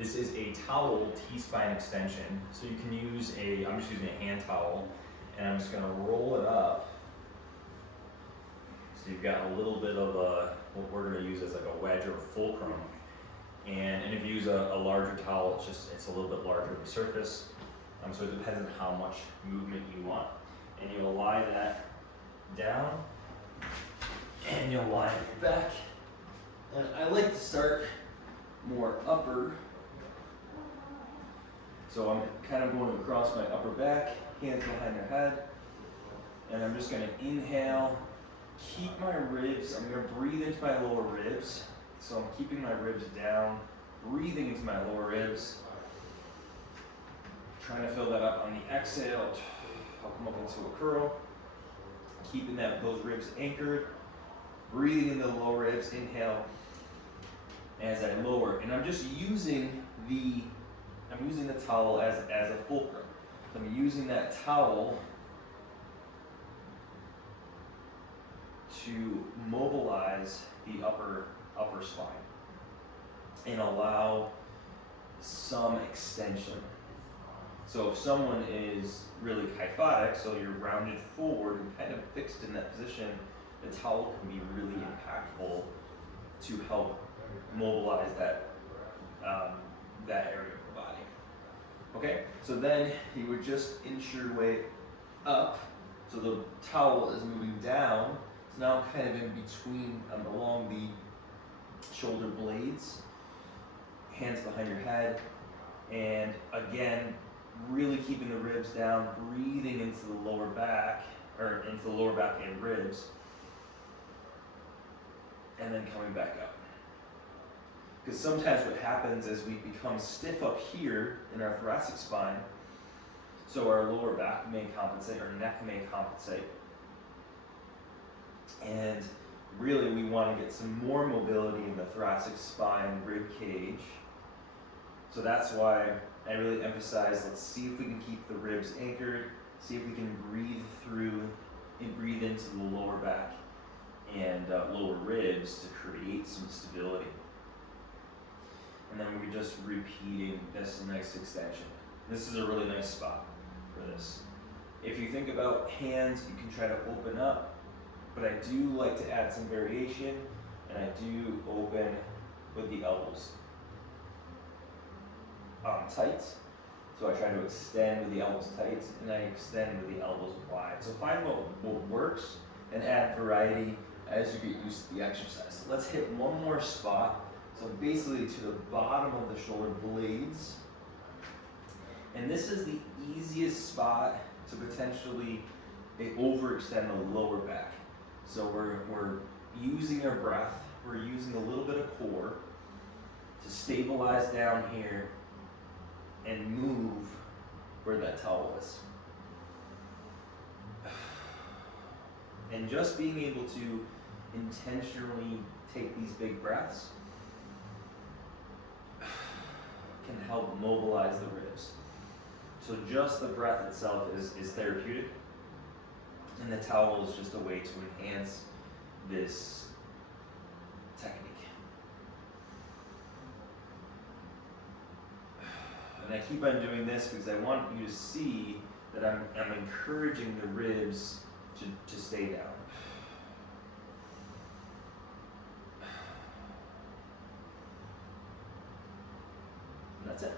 This is a towel T-spine extension. So you can use I'm just using a hand towel, and I'm just gonna roll it up. So you've got a little bit of what we're gonna use as like a wedge or a fulcrum. And if you use a larger towel, it's a little bit larger of the surface. So it depends on how much movement you want. And you'll lie that down, and you'll lie it back. And I like to start more upper. So I'm kind of going across my upper back, hands behind your head. And I'm just gonna inhale, keep my ribs, I'm gonna breathe into my lower ribs. So I'm keeping my ribs down, breathing into my lower ribs. Trying to fill that up on the exhale. I'll come up into a curl. Keeping those ribs anchored. Breathing into the lower ribs, inhale. As I lower, and I'm just using the towel as a fulcrum. I'm using that towel to mobilize the upper spine and allow some extension. So if someone is really kyphotic, so you're rounded forward and kind of fixed in that position, the towel can be really impactful to help mobilize that area of the body. Okay, so then you would just inch your way up. So the towel is moving down. It's now kind of in between, along the shoulder blades, hands behind your head, and again, really keeping the ribs down, breathing into the lower back, or into the lower back and ribs, and then coming back up. Because sometimes what happens is we become stiff up here in our thoracic spine, so our lower back may compensate, our neck may compensate. And really we want to get some more mobility in the thoracic spine, rib cage. So that's why I really emphasize, let's see if we can keep the ribs anchored, see if we can breathe through and breathe into the lower back and lower ribs to create some stability. And then we're just repeating this nice extension. This is a really nice spot for this. If you think about hands, you can try to open up, but I do like to add some variation, and I do open with the elbows tight. So I try to extend with the elbows tight, and I extend with the elbows wide. So find what works and add variety as you get used to the exercise. So let's hit one more spot. So basically to the bottom of the shoulder blades. And this is the easiest spot to potentially overextend the lower back. So we're using our breath, we're using a little bit of core to stabilize down here and move where that towel is. And just being able to intentionally take these big breaths can help mobilize the ribs. So just the breath itself is therapeutic, and the towel is just a way to enhance this technique. And I keep on doing this because I want you to see that I'm encouraging the ribs to stay down. And that's it.